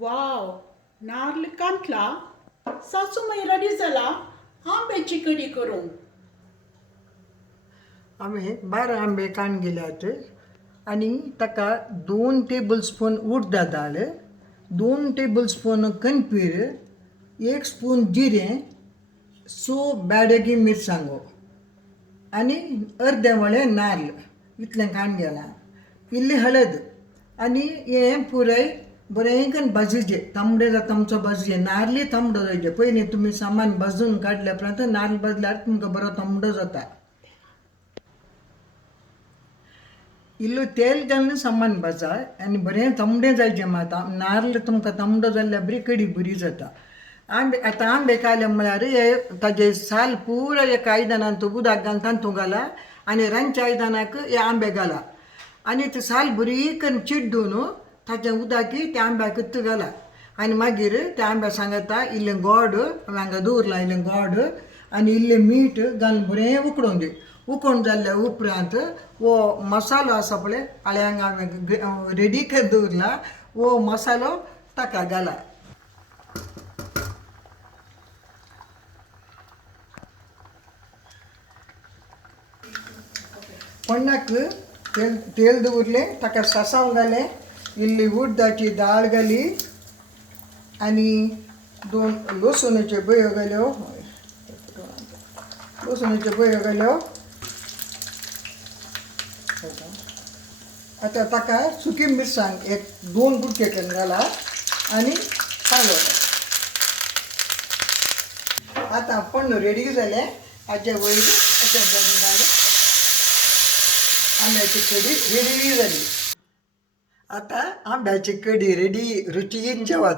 वाव, नारळ कांतला, सासूमाई रेडी जाला आंब्याची कडी करूंक. आम्ही 12 आंबे कान गेल्यात आणि ताका 2 टेबल स्पून उडदा डाळ, 2 टेबल स्पून कणपीर, 1 स्पून जिरें, सो बॅडगी मिरसांगो आणि अर्धे वळे नारळ इतलें कान गेलां. इल्ली हळद आणि हें पुराय बरें करून भाजूचें, तांबडे जाता आमचो भाजूचें. नारळी तांबडो जायचे. पयलीं तुमी सामान भाजून काडल्या उपरांत नारळ भाजल्यार तुमकां बरो तांबडो जाता. इल्लो तेल घालून सामान भाजाय आनी बरें तांबडें जायचें. मात नारळ तुमकां तांबडो जाल्यार बरी कडी बरी जाता. आतां आंबे काडले म्हळ्यार हे ताजे साल पुरो एका आयदनांत उदक घालून तांतूं घाला आनी रांदच्या आयदनाक हे आंबे घाला आनी ती साल बरी करून चिड्डून ताचें उदक त्या आंब्याक घाला आनी मागीर त्या आंब्या सांगता इल्लें गोड हांगा दवरलां, इल्लें गोड आनी इल्लें मीठ घालून बरें उकडूंक दी. उकोवन जाल्ल्या उपरांत वो मसालो आसा पळय आळ्यांक हांवें रेडी करून दवरला, वो मसालो ताका घाला. पण्णाक तेल दवरलें, ताका सासाव घालें, इल्ली उडदाची दाळ घाली आनी 2 लसुणाच्यो बयो घाल्यो, आतां ताका सुकी मिरसांग 1-2 बुडके करून घाला आनी कांदो घाला. आतां पण्ण रेडी जालें. हाचे वयर अशें घालून आंब्याची कडी रेडी जाली. आतां आंब्याची कडी रेडी, रुचीन जेवात.